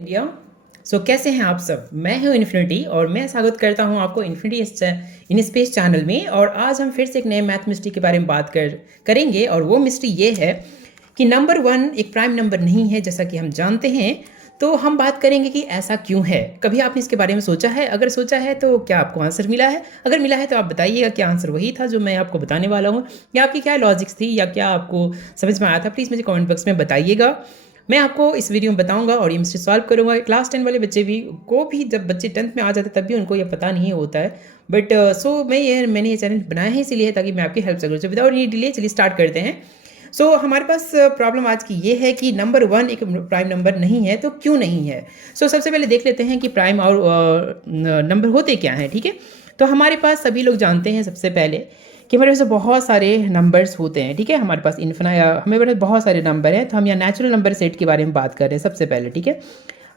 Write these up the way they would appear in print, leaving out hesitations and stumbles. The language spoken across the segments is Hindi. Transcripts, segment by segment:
इंडिया। कैसे हैं आप सब। मैं हूं इन्फिनिटी और मैं स्वागत करता हूं आपको इन्फिनिटी इन स्पेस चैनल में। और आज हम फिर से एक नए मैथ मिस्ट्री के बारे में बात करेंगे। और वो मिस्ट्री ये है कि नंबर 1 एक प्राइम नंबर नहीं है, जैसा कि हम जानते हैं। तो हम बात करेंगे कि ऐसा क्यों है। कभी आपने इसके बारे में सोचा है? अगर सोचा है तो क्या आपको आंसर मिला है? अगर मिला है तो आप बताइएगा क्या आंसर वही था जो मैं आपको बताने वाला हूँ, या आपकी क्या लॉजिक्स थी, या क्या आपको समझ में आया था। प्लीज़ मुझे कमेंट बॉक्स में बताइएगा। मैं आपको इस वीडियो में बताऊंगा और ये मिस्ट्री सॉल्व करूंगा। क्लास 10 वाले बच्चे भी को भी, जब बच्चे 10th में आ जाते तब भी उनको ये पता नहीं होता है। बट मैंने ये चैनल बनाया है इसीलिए, ताकि मैं आपकी हेल्प कर सकूँ। विदाउट एनी डिले चलिए स्टार्ट करते हैं। हमारे पास प्रॉब्लम आज की ये है कि नंबर 1 एक प्राइम नंबर नहीं है। तो क्यों नहीं है? सबसे पहले देख लेते हैं कि प्राइम और नंबर होते क्या हैं। ठीक है, तो हमारे पास सभी लोग जानते हैं सबसे पहले कि हमारे पास बहुत सारे नंबर्स होते हैं। ठीक है, हमारे पास हमारे पास बहुत सारे नंबर हैं। तो हम यहाँ नेचुरल नंबर सेट के बारे में बात कर रहे हैं सबसे पहले। ठीक है,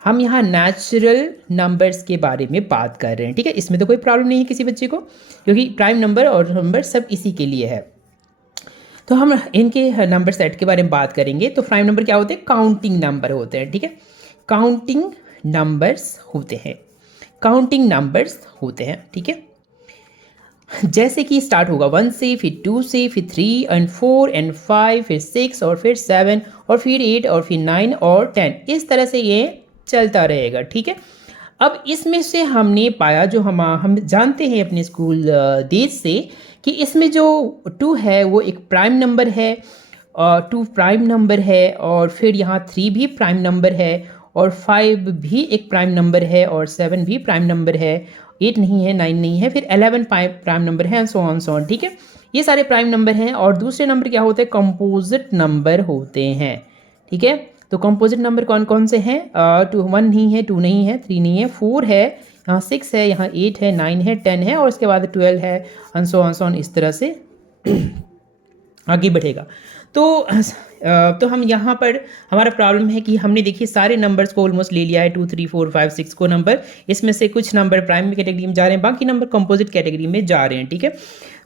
हम यहाँ नेचुरल नंबर्स के बारे में बात कर रहे हैं। ठीक है, इसमें तो कोई प्रॉब्लम नहीं है किसी बच्चे को, क्योंकि प्राइम नंबर और नंबर सब इसी के लिए है। तो हम इनके नंबर सेट के बारे में बात करेंगे। तो प्राइम नंबर क्या होते हैं? काउंटिंग नंबर होते हैं। ठीक है, काउंटिंग नंबर्स होते हैं, काउंटिंग नंबर्स होते हैं। ठीक है, जैसे कि स्टार्ट होगा 1 से, फिर 2 से, फिर 3 एंड 4 एंड 5, फिर 6 और फिर 7 और फिर 8 और फिर 9 और 10, इस तरह से ये चलता रहेगा। ठीक है, अब इसमें से हमने पाया, जो हम जानते हैं अपने स्कूल डेज से, कि इसमें जो 2 है वो एक प्राइम नंबर है, और 2 प्राइम नंबर है, और फिर यहाँ 3 भी प्राइम नंबर है, और 5 भी एक प्राइम नंबर है, और 7 भी प्राइम नंबर है, 8 नहीं है, 9 नहीं है, फिर 11 प्राइम नंबर है, सो ऑन। ठीक है, ये सारे प्राइम नंबर हैं। और दूसरे नंबर क्या होते हैं? कंपोजिट नंबर होते हैं। ठीक है, तो कंपोजिट नंबर कौन कौन से हैं? 1 नहीं है, 2 नहीं है, 3 नहीं है, 4 है, यहाँ 6 है, यहाँ 8 है, 9 है, 10 है, और उसके बाद 12 है, सो ऑन, इस तरह से आगे बढ़ेगा। तो हम यहाँ पर हमारा प्रॉब्लम है कि हमने देखिए सारे नंबर्स को ऑलमोस्ट ले लिया है, 2 3 4 5 6 को नंबर। इसमें से कुछ नंबर प्राइमरी कैटेगरी में जा रहे हैं, बाकी नंबर कंपोजिट कैटेगरी में जा रहे हैं। ठीक है,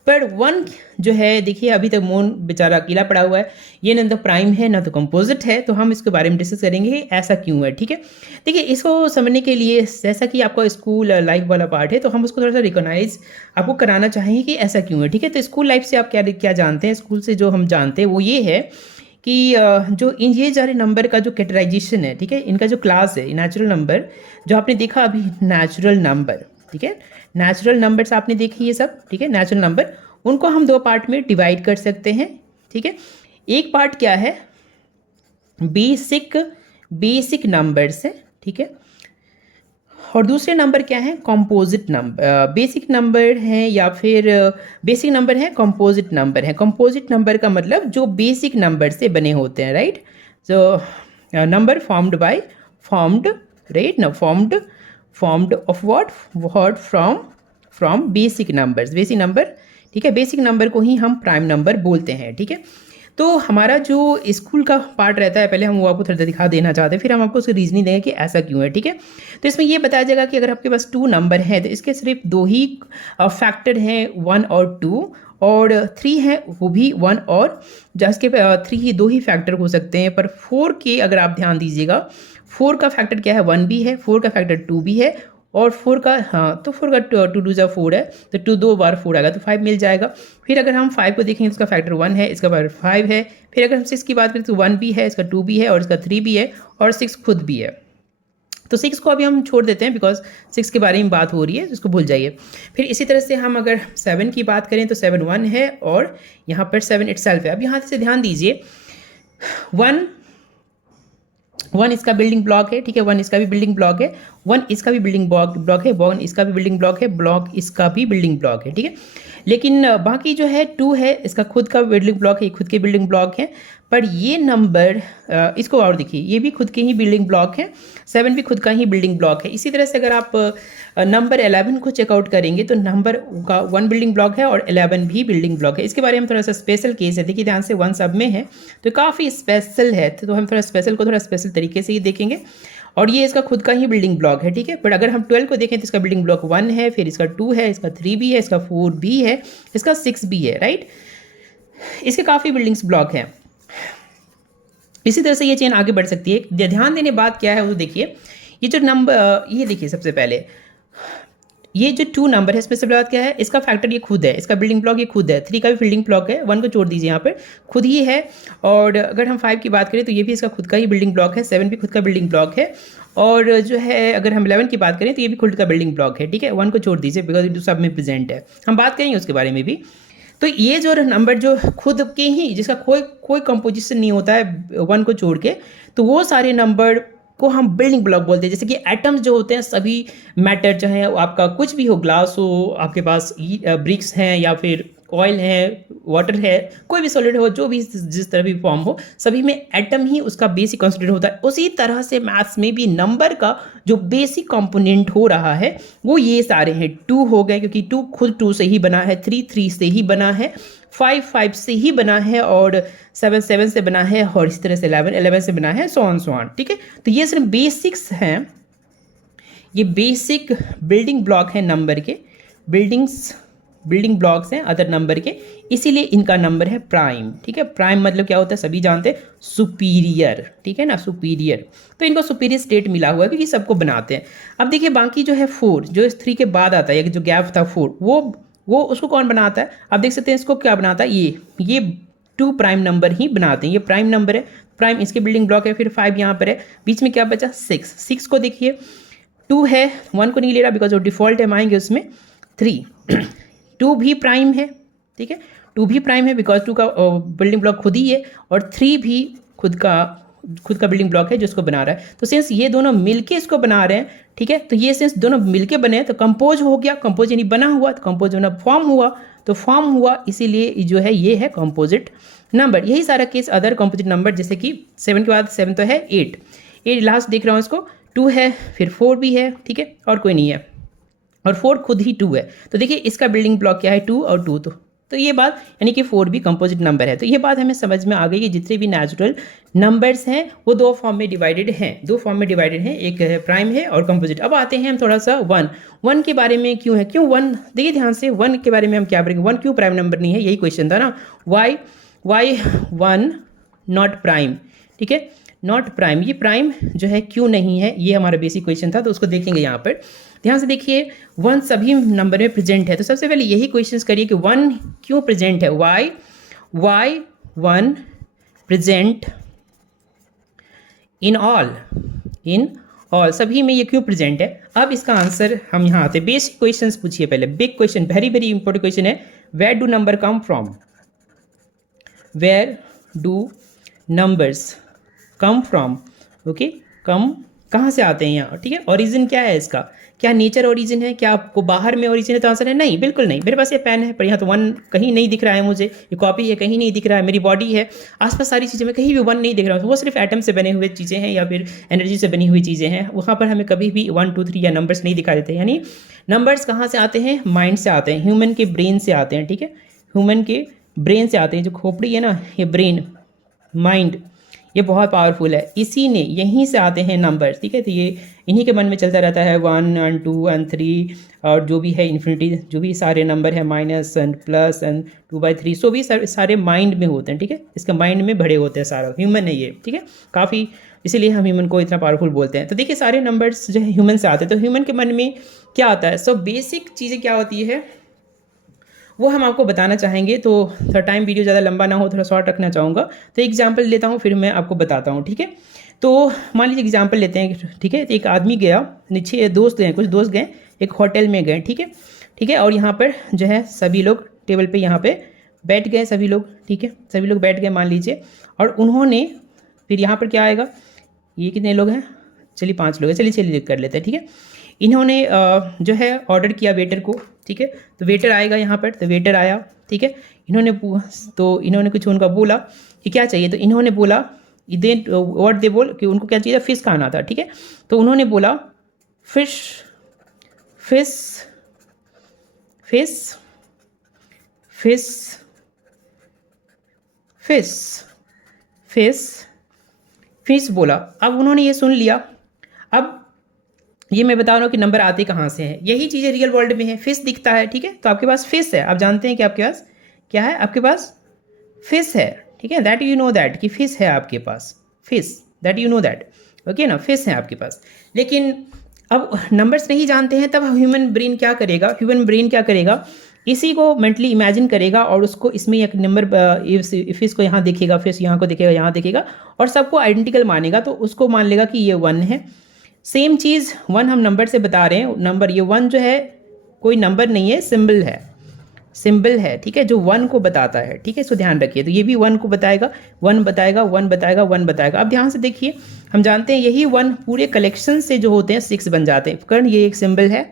पर 1 जो है, देखिए अभी तक मोन बेचारा अकेला पड़ा हुआ है। ये ना तो प्राइम है ना तो कंपोजिट है। तो हम इसके बारे में डिस्कस करेंगे कि ऐसा क्यों है। ठीक है, देखिए इसको समझने के लिए, जैसा कि आपका स्कूल लाइफ वाला पार्ट है, तो हम उसको थोड़ा सा रिकॉग्नाइज आपको कराना चाहेंगे कि ऐसा क्यों है। ठीक है, तो स्कूल लाइफ से आप क्या क्या जानते हैं? स्कूल से जो हम जानते हैं वो ये है कि जो ये सारे नंबर का जो कैटेगराइजेशन है, ठीक है, इनका जो क्लास है नेचुरल नंबर, जो आपने देखा अभी नेचुरल नंबर, ठीक है, नेचुरल नंबर्स आपने देखे ये सब। ठीक है, नेचुरल नंबर, उनको हम 2 पार्ट में डिवाइड कर सकते हैं। ठीक है, एक पार्ट क्या है? बेसिक नंबर्स है। ठीक है, और दूसरे नंबर क्या है? Composite number. बेसिक नंबर है या फिर बेसिक नंबर है, कंपोजिट नंबर है। कंपोजिट नंबर का मतलब जो बेसिक नंबर से बने होते हैं, राइट। नंबर फॉर्म्ड राइट ना, formed of what from basic numbers, basic number. ठीक है, बेसिक नंबर को ही हम प्राइम नंबर बोलते हैं। ठीक है, तो हमारा जो स्कूल का पार्ट रहता है, पहले हम वो आपको थोड़ा दिखा देना चाहते हैं, फिर हम आपको उसकी रीजनिंग देंगे कि ऐसा क्यों है। ठीक है, तो इसमें ये बताया जाएगा कि अगर आपके पास 2 नंबर है तो इसके सिर्फ 2 ही फैक्टर हैं, 1 और 2, और 3 है वो भी 1 और, जिसके 3 ही 2 ही फैक्टर हो सकते हैं। पर 4 के अगर आप ध्यान दीजिएगा, 4 का फैक्टर क्या है? 1 भी है, 4 का फैक्टर 2 भी है, और 4 का, हाँ, तो 4 का 2 2 जा 4 है, तो 2 2 बार 4 आएगा तो 5 मिल जाएगा। फिर अगर हम 5 को देखेंगे, इसका फैक्टर 1 है, इसका फैक्टर 5 है। फिर अगर हम 6 की बात करें तो 1 भी है, इसका 2 भी है, और इसका 3 भी है, और 6 खुद भी है। तो 6 को अभी हम छोड़ देते हैं, बिकॉज 6 के बारे में बात हो रही है, इसको भूल जाइए। फिर इसी तरह से हम अगर 7 की बात करें तो 7 1 है, और यहाँ पर 7 इटसेल्फ है। अब यहाँ से ध्यान दीजिए, 1 इसका बिल्डिंग ब्लॉक है। ठीक है, 1 इसका भी बिल्डिंग ब्लॉक है, 1 इसका भी बिल्डिंग ब्लॉक है, 1 इसका भी बिल्डिंग ब्लॉक है, ब्लॉक इसका भी बिल्डिंग ब्लॉक है। ठीक है, लेकिन बाकी जो है 2 है, इसका खुद का बिल्डिंग ब्लॉक है, खुद के बिल्डिंग ब्लॉक है। पर ये नंबर, इसको और देखिए, ये भी खुद के ही बिल्डिंग ब्लॉक है, 7 भी खुद का ही बिल्डिंग ब्लॉक है। इसी तरह से अगर आप नंबर 11 को चेकआउट करेंगे तो नंबर का 1 बिल्डिंग ब्लॉक है और 11 भी बिल्डिंग ब्लॉक है। इसके बारे में थोड़ा सा स्पेशल केस है, देखिए ध्यान से, 1 सब में है तो काफ़ी स्पेशल है। तो हम थोड़ा स्पेशल को थोड़ा स्पेशल तरीके से ही देखेंगे। और ये इसका खुद का ही बिल्डिंग ब्लॉक है। ठीक है, बट अगर हम 12 को देखें तो इसका बिल्डिंग ब्लॉक 1 है, फिर इसका 2 है, इसका 3 भी है, इसका 4 भी है, इसका 6 भी है, राइट। इसके काफ़ी बिल्डिंग्स ब्लॉक हैं। इसी तरह से ये चेन आगे बढ़ सकती है। ध्यान देने बात क्या है वो देखिए, ये जो नंबर, ये देखिए सबसे पहले ये जो 2 नंबर है, इसमें सबसे बात क्या है, इसका फैक्टर ये खुद है, इसका बिल्डिंग ब्लॉक ये खुद है, 3 का भी बिल्डिंग ब्लॉक है, 1 को छोड़ दीजिए यहाँ पर, खुद ही है। और अगर हम 5 की बात करें तो ये भी इसका खुद का ही बिल्डिंग ब्लॉक है, 7 भी खुद का बिल्डिंग ब्लॉक है। और जो है अगर हम 11 की बात करें तो ये भी खुद का बिल्डिंग ब्लॉक है, ठीक है। 1 को छोड़ दीजिए बिकॉज ये सब में प्रेजेंट है, हम बात करेंगे उसके बारे में भी। तो ये जो नंबर जो खुद के ही, जिसका कोई कंपोजिशन नहीं होता है 1 को छोड़ के, तो वो सारे नंबर को हम बिल्डिंग ब्लॉक बोलते हैं। जैसे कि एटम्स जो होते हैं, सभी मैटर चाहे आपका कुछ भी हो, ग्लास हो, आपके पास ब्रिक्स हैं या फिर ऑयल है, वाटर है, कोई भी सॉलिड हो, जो भी जिस तरह भी फॉर्म हो, सभी में एटम ही उसका बेसिक कंस्टिट्यूट होता है। उसी तरह से मैथ्स में भी नंबर का जो बेसिक कंपोनेंट हो रहा है वो ये सारे हैं। 2 हो गए क्योंकि 2 खुद 2 से ही बना है, 3 3 से ही बना है, 5 5 से ही बना है, और 7 7 से बना है, और इस तरह से 11 11 से बना है, सो ऑन, ठीक है। तो ये सिर्फ बेसिक्स हैं, ये बेसिक बिल्डिंग ब्लॉक है नंबर के, बिल्डिंग ब्लॉक्स हैं अदर नंबर के, इसीलिए इनका नंबर है प्राइम, ठीक है। प्राइम मतलब क्या होता है, सभी जानते हैं, सुपीरियर, ठीक है ना, सुपीरियर। तो इनको सुपीरियर स्टेट मिला हुआ है क्योंकि सबको बनाते हैं। अब देखिए बाकी जो है 4, जो इस 3 के बाद आता है, जो गैप था 4, वो उसको कौन बनाता है, आप देख सकते हैं इसको क्या बनाता है, ये 2 प्राइम नंबर ही बनाते हैं, ये प्राइम नंबर है, प्राइम इसके बिल्डिंग ब्लॉक है। फिर 5 यहाँ पर है, बीच में क्या बचा, 6 को देखिए, 2 है, 1 को नहीं ले रहा बिकॉज वो डिफॉल्ट है, माएंगे उसमें 3 2 भी प्राइम है, ठीक है, 2 भी प्राइम है बिकॉज 2 का बिल्डिंग ब्लॉक खुद ही है, और 3 भी खुद का बिल्डिंग ब्लॉक है जो इसको बना रहा है। तो सिंस ये दोनों मिलके इसको बना रहे हैं, ठीक है, तो ये सिंस दोनों मिलके बने तो कंपोज हो गया, कंपोज यानी बना हुआ, तो कंपोज होना फॉर्म हुआ, तो फॉर्म हुआ, इसीलिए जो है ये है कंपोजिट नंबर। यही सारा केस अदर कंपोजिट नंबर, जैसे कि 7 के बाद 7 तो है 8 लास्ट देख रहा हूँ इसको, 2 है, फिर 4 भी है, ठीक है, और कोई नहीं है, और 4 खुद ही 2 है। तो देखिए इसका बिल्डिंग ब्लॉक क्या है, 2 और 2, तो ये बात यानी कि 4 भी कंपोजिट नंबर है। तो ये बात हमें समझ में आ गई कि जितने भी नेचुरल नंबर्स हैं वो 2 फॉर्म में डिवाइडेड हैं, एक है प्राइम है और कंपोजिट। अब आते हैं हम थोड़ा सा 1 के बारे में, क्यों है, क्यों 1, देखिए ध्यान से 1 के बारे में हम क्या करेंगे, 1 क्यों प्राइम नंबर नहीं है, यही क्वेश्चन था ना, वाई 1 नॉट प्राइम, ठीक है, नॉट प्राइम, ये प्राइम जो है क्यों नहीं है, ये हमारा बेसिक क्वेश्चन था, तो उसको देखेंगे यहाँ पर। ध्यान से देखिए 1 सभी नंबर में प्रेजेंट है, तो सबसे पहले यही क्वेश्चंस करिए कि 1 क्यों प्रेजेंट है, वाई 1 प्रेजेंट इन ऑल सभी में ये क्यों प्रेजेंट है। अब इसका आंसर हम यहाँ आते हैं, बेसिक क्वेश्चंस पूछिए पहले, big question, very very important question है, where do number come from, where do numbers come from, okay, come कहाँ से आते हैं यहाँ, ठीक है, ओरिजिन क्या है इसका, क्या नेचर ओरिजिन है, क्या आपको बाहर में ओरिजिन है, तो आंसर है नहीं, बिल्कुल नहीं। मेरे पास ये पेन है पर यहाँ तो 1 कहीं नहीं दिख रहा है मुझे, ये कॉपी है कहीं नहीं दिख रहा है, मेरी बॉडी है, आसपास सारी चीज़ें में कहीं भी 1 नहीं दिख रहा है, वो सिर्फ एटम से बने हुए चीज़ें हैं या फिर एनर्जी से बनी हुई चीज़ें हैं, वहाँ पर हमें कभी भी 1 2 3 या नंबर्स नहीं दिखा देते। यानी नंबर्स कहाँ से आते हैं, माइंड से आते हैं, ह्यूमन के ब्रेन से आते हैं, ठीक है, ह्यूमन के ब्रेन से आते हैं, जो खोपड़ी है ना, ये ब्रेन, माइंड, ये बहुत पावरफुल है, इसी ने यहीं से आते हैं नंबर्स, ठीक है। तो ये इन्हीं के मन में चलता रहता है, 1 and 2 and 3 और जो भी है इन्फिनिटी, जो भी सारे नंबर है, माइनस एंड प्लस एंड 2/3, सो भी सारे माइंड में होते हैं, ठीक है, इसका माइंड में भरे होते हैं, सारा ह्यूमन है ये, ठीक है, काफ़ी, इसीलिए हम ह्यूमन को इतना पावरफुल बोलते हैं। तो देखिए सारे नंबर्स जो है ह्यूमन से आते हैं, तो ह्यूमन के मन में क्या आता है, सो बेसिक चीज़ें क्या होती है वो हम आपको बताना चाहेंगे, तो थोड़ा टाइम वीडियो ज़्यादा लंबा ना हो, थोड़ा शॉर्ट रखना चाहूँगा, तो एग्जाम्पल लेता हूँ फिर मैं आपको बताता हूँ, ठीक है। तो मान लीजिए एग्जाम्पल लेते हैं, ठीक है, तो एक आदमी गया, नीचे दोस्त गए, कुछ दोस्त गए एक होटल में गए, ठीक है, और यहाँ पर जो है सभी लोग टेबल पे यहाँ पे बैठ गए, सभी लोग, ठीक है, सभी लोग बैठ गए मान लीजिए, और उन्होंने फिर यहाँ पर क्या आएगा, ये कितने लोग हैं, चलिए 5 लोग हैं, चलिए कर लेते हैं, ठीक है। इन्होंने जो है ऑर्डर किया वेटर को, ठीक है, तो वेटर आएगा यहाँ पर, तो वेटर आया, ठीक है, इन्होंने कुछ उनका बोला कि क्या चाहिए, तो इन्होंने बोला व्हाट दे बोल कि उनको क्या चाहिए, फिश खाना था, ठीक है, तो उन्होंने बोला fish fish fish fish fish fish fish बोला। अब उन्होंने ये सुन लिया, अब ये मैं बता रहा हूँ कि नंबर आते कहाँ से हैं, यही चीज़ें रियल वर्ल्ड में है, फिश दिखता है, ठीक है, तो आपके पास फिश है, आप जानते हैं कि आपके पास क्या है, आपके पास फिश है, ठीक है, दैट यू नो दैट कि फिश है आपके पास, fish that you know that, okay ना, फेस है आपके पास। लेकिन अब नंबर्स नहीं जानते हैं, तब ह्यूमन ब्रेन क्या करेगा, इसी को मेंटली इमेजिन करेगा और उसको इसमें एक नंबर इफ इसको यहाँ देखेगा, फिर यहाँ को देखेगा, यहाँ देखेगा और सबको आइडेंटिकल मानेगा, तो उसको मान लेगा कि ये 1 है। सेम चीज़ 1 हम नंबर से बता रहे हैं, नंबर ये 1 जो है कोई नंबर नहीं है, सिंबल है, ठीक है, जो 1 को बताता है, ठीक है, इसको ध्यान रखिए। तो ये भी 1 को बताएगा, 1 बताएगा, 1 बताएगा, 1 बताएगा। अब ध्यान से देखिए, हम जानते हैं यही 1 पूरे कलेक्शन से जो होते हैं 6 बन जाते हैं, कारण ये एक सिंबल है,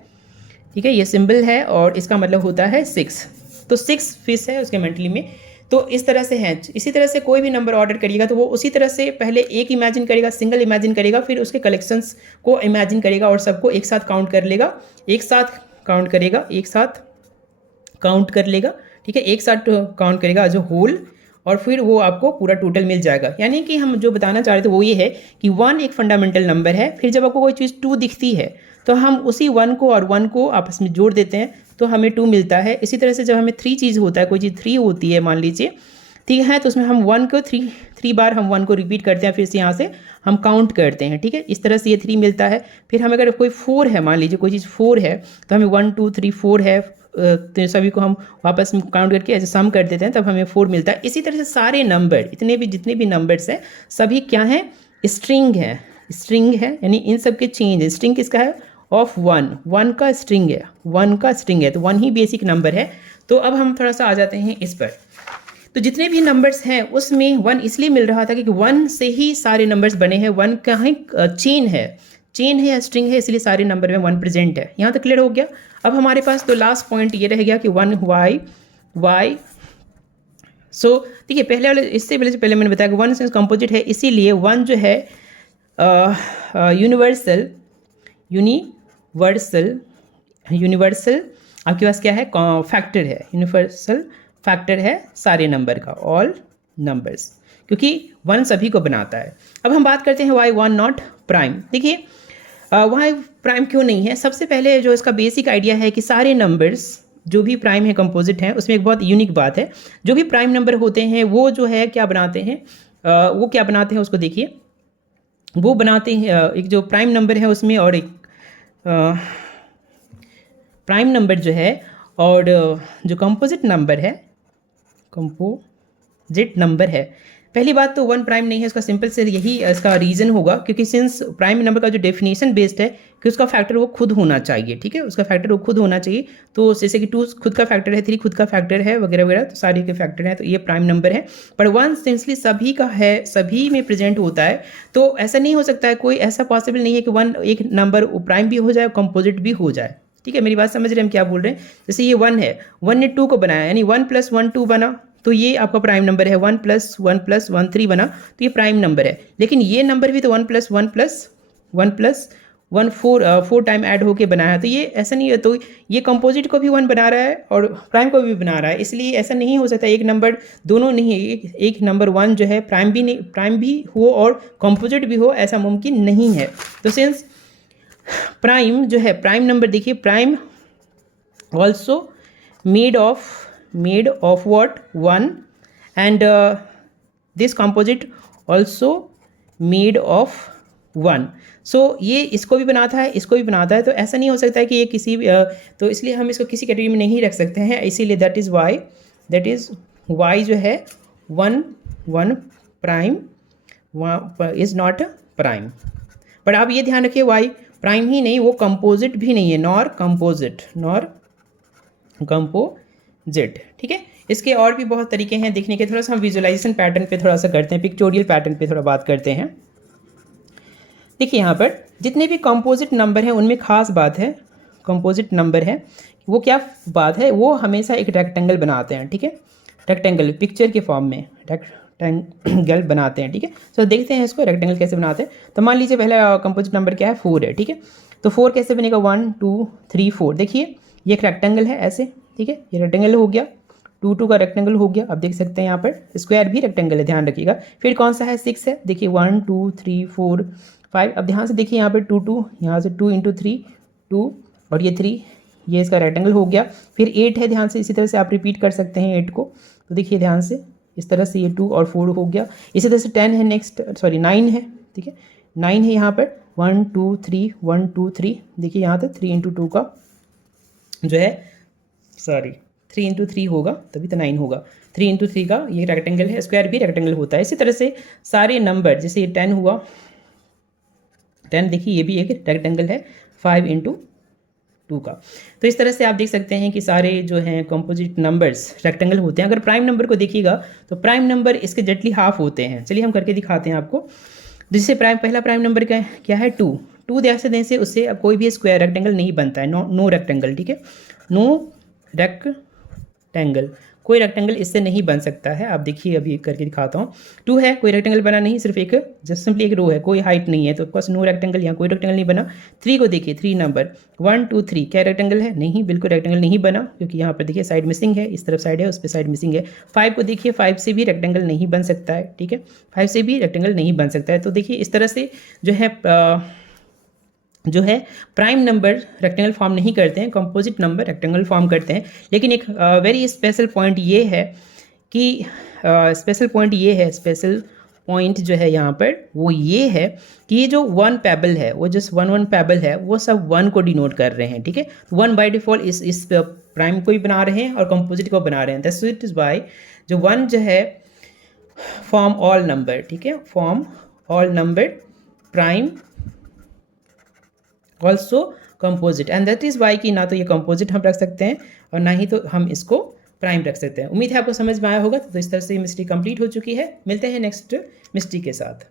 ठीक है, ये सिंबल है और इसका मतलब होता है 6। तो 6 फिश है उसके मेंटली में। तो इस तरह से है। इसी तरह से कोई भी नंबर ऑर्डर करिएगा तो वो उसी तरह से पहले एक इमेजिन करेगा, सिंगल इमेजिन करेगा, फिर उसके कलेक्शंस को इमेजिन करेगा और सबको एक साथ काउंट कर लेगा, एक साथ काउंट कर लेगा, ठीक है, एक साथ काउंट करेगा जो होल, और फिर वो आपको पूरा टोटल मिल जाएगा। यानी कि हम जो बताना चाह रहे थे वो ये है कि 1 एक फंडामेंटल नंबर है, फिर जब आपको कोई चीज़ 2 दिखती है तो हम उसी 1 को और 1 को आपस में जोड़ देते हैं तो हमें 2 मिलता है। इसी तरह से जब हमें 3 चीज़ होता है, कोई चीज़ 3 होती है मान लीजिए, ठीक है, तो उसमें हम 1 को 3 बार हम 1 को रिपीट करते हैं, फिर से यहाँ से हम काउंट करते हैं, ठीक है, इस तरह से ये 3 मिलता है। फिर हम अगर कोई 4 है, मान लीजिए कोई चीज़ 4 है तो हमें 1 2 3 4 है, तो सभी को हम वापस में काउंट करके ऐसे सम कर देते हैं, तब हमें 4 मिलता है। इसी तरह से सारे नंबर, जितने भी नंबर्स हैं सभी क्या हैं, स्ट्रिंग है, यानी इन सब के चेंज है। स्ट्रिंग किसका है, ऑफ 1 का स्ट्रिंग है, तो 1 ही बेसिक नंबर है। तो अब हम थोड़ा सा आ जाते हैं इस पर। तो जितने भी नंबर्स हैं उसमें 1 इसलिए मिल रहा था क्योंकि 1 से ही सारे नंबर्स बने हैं, 1 का ही चेन है या स्ट्रिंग है, इसलिए सारे नंबर में 1 प्रेजेंट है। यहाँ तक क्लियर हो गया। अब हमारे पास तो लास्ट पॉइंट ये रह गया कि 1 वाई। सो देखिए, पहले मैंने बताया कि 1 सेंस कंपोजिट है, इसीलिए 1 जो है यूनिवर्सल आपके पास क्या है, फैक्टर है, यूनिवर्सल फैक्टर है सारे नंबर का, ऑल नंबर्स, क्योंकि 1 सभी को बनाता है। अब हम बात करते हैं वाई 1 नॉट प्राइम। देखिए वाई प्राइम क्यों नहीं है। सबसे पहले जो इसका बेसिक आइडिया है कि सारे नंबर्स जो भी प्राइम है, कंपोजिट हैं, उसमें एक बहुत यूनिक बात है, जो भी प्राइम नंबर होते हैं वो जो है क्या बनाते हैं, उसको देखिए, वो बनाते हैं एक जो प्राइम नंबर है उसमें, और एक प्राइम नंबर जो है और जो कंपोजिट नंबर है, पहली बात तो 1 प्राइम नहीं है, उसका सिंपल से यही इसका रीज़न होगा, क्योंकि सिंस प्राइम नंबर का जो डेफिनेशन बेस्ड है कि उसका फैक्टर वो खुद होना चाहिए, ठीक है, उसका फैक्टर वो खुद होना चाहिए। तो जैसे कि 2 खुद का फैक्टर है, 3 खुद का फैक्टर है, वगैरह वगैरह, तो सारे के फैक्टर हैं, तो ये प्राइम नंबर है। पर 1 सिंसली सभी का है, सभी में प्रेजेंट होता है, तो ऐसा नहीं हो सकता है, कोई ऐसा पॉसिबल नहीं है कि 1 एक नंबर प्राइम भी हो जाए, कंपोजिट भी हो जाए, ठीक है, मेरी बात समझ रहे हैं हम क्या बोल रहे हैं। जैसे ये 1 है, 1 ने 2 को बनाया, यानी 1 + 1 2 बना, तो ये आपका प्राइम नंबर है। 1 + 1 + 1 3 बना, तो ये प्राइम नंबर है। लेकिन ये नंबर भी तो 1 + 1 + 1 4 टाइम ऐड होके बना है, तो ये ऐसा नहीं है, तो ये कंपोजिट को भी 1 बना रहा है और प्राइम को भी बना रहा है, इसलिए ऐसा नहीं हो सकता एक नंबर दोनों नहीं है, एक नंबर 1 जो है प्राइम भी हो और कंपोजिट भी हो, ऐसा मुमकिन नहीं है। तो सिंस प्राइम जो है, प्राइम नंबर देखिए, prime also made of what, 1, and this composite also made of 1। सो ये इसको भी बनाता है, इसको भी बनाता है, तो ऐसा नहीं हो सकता है कि ये किसी तो इसलिए हम इसको किसी कैटेगरी में नहीं रख सकते हैं, इसीलिए दैट इज़ वाई जो है 1 प्राइम इज़ नॉट प्राइम। पर आप ये ध्यान रखिए, वाई प्राइम ही नहीं, वो कंपोजिट भी नहीं है, नॉर कंपोजिट, ठीक है। इसके और भी बहुत तरीके हैं देखने के। थोड़ा सा हम विजुअलाइजेशन पैटर्न पे थोड़ा सा करते हैं, पिक्चोरियल पैटर्न पे थोड़ा बात करते हैं। देखिए यहाँ पर जितने भी कंपोजिट नंबर हैं उनमें खास बात है, कंपोजिट नंबर है वो क्या बात है, वो हमेशा एक रेक्टेंगल बनाते हैं, ठीक है, रेक्टेंगल पिक्चर के फॉर्म में रेक्टेंगल बनाते हैं, ठीक है। तो देखते हैं इसको रेक्टेंगल कैसे बनाते हैं। तो मान लीजिए पहला कंपोजिट नंबर क्या है, 4 है, ठीक है। तो 4 कैसे बनेगा, 1 2 3 4। देखिए ये एक रेक्टेंगल है ऐसे, ठीक है, ये रेक्टेंगल हो गया, 2 का रेक्टेंगल हो गया। अब देख सकते हैं यहाँ पर स्क्वायर भी रेक्टेंगल है, ध्यान रखिएगा। फिर कौन सा है, 6 है, देखिए 1 2 3 4 5। अब ध्यान से देखिए यहाँ पर 2 यहाँ से 2 × 3 2 और ये 3, ये इसका रेक्टेंगल हो गया। फिर 8 है, ध्यान से इसी तरह से आप रिपीट कर सकते हैं 8 को, तो देखिए ध्यान से इस तरह से ये 2 और 4 हो गया। इसी तरह से 10 है, नेक्स्ट 9 है, ठीक है, 9 है यहाँ पर, 1 2 3 1 2 3, देखिए यहाँ तक 3 इंटू 2 का जो है, सॉरी 3 इंटू 3 होगा तभी तो 9 होगा। 3 इंटू 3 का ये रेक्टेंगल है, स्क्वायर भी रेक्टेंगल होता है। इसी तरह से सारे नंबर, जैसे ये 10 हुआ, 10 देखिए ये भी एक रेक्टेंगल है 5 इंटू 2 का। तो इस तरह से आप देख सकते हैं कि सारे जो हैं कंपोजिट नंबर्स रेक्टेंगल होते हैं। अगर प्राइम नंबर को देखिएगा तो प्राइम नंबर इसके जटली हाफ होते हैं। चलिए हम करके दिखाते हैं आपको। जिससे पहला प्राइम नंबर क्या है 2। 2 जैसे देने से उससे कोई भी स्क्वायर रेक्टेंगल नहीं बनता है, नो रेक्टेंगल, ठीक है, नो रेक्टेंगल, कोई रेक्टेंगल इससे नहीं बन सकता है। आप देखिए अभी करके दिखाता हूँ। 2 है, कोई रेक्टेंगल बना नहीं, सिर्फ एक जस्ट सिंपली एक रो है, कोई हाइट नहीं है, तो ऑफकोर्स नो रेक्टेंगल, यहाँ कोई रेक्टेंगल नहीं बना। 3 को देखिए, 3 नंबर 1 2 3, क्या रेक्टेंगल है? नहीं, बिल्कुल रेक्टेंगल नहीं बना, क्योंकि यहाँ पर देखिए साइड मिसिंग है, इस तरफ साइड है, उस पर साइड मिसिंग है। 5 को देखिए, 5 से भी रेक्टेंगल नहीं बन सकता है, ठीक है, 5 से भी रेक्टेंगल नहीं बन सकता है। तो देखिए इस तरह से जो है प्राइम नंबर रेक्टेंगल फॉर्म नहीं करते हैं, कंपोजिट नंबर रेक्टेंगल फॉर्म करते हैं। लेकिन एक वेरी स्पेशल पॉइंट ये है कि स्पेशल पॉइंट जो है यहाँ पर वो ये है कि ये जो 1 पेबल है, वो जस्ट 1 पेबल है, वो सब 1 को डिनोट कर रहे हैं, ठीक है। 1 बाय डिफॉल्ट इस प्राइम को ही बना रहे हैं और कंपोजिट को बना रहे हैं। दैट्स इट इज बाय जो 1 जो है फॉर्म ऑल नंबर, ठीक है, form all number prime also composite, and that is why कि ना तो ये कंपोजिट हम रख सकते हैं और ना ही तो हम इसको प्राइम रख सकते हैं। उम्मीद है आपको समझ में आया होगा। तो इस तरह से मिस्ट्री कंप्लीट हो चुकी है। मिलते हैं नेक्स्ट मिस्ट्री के साथ।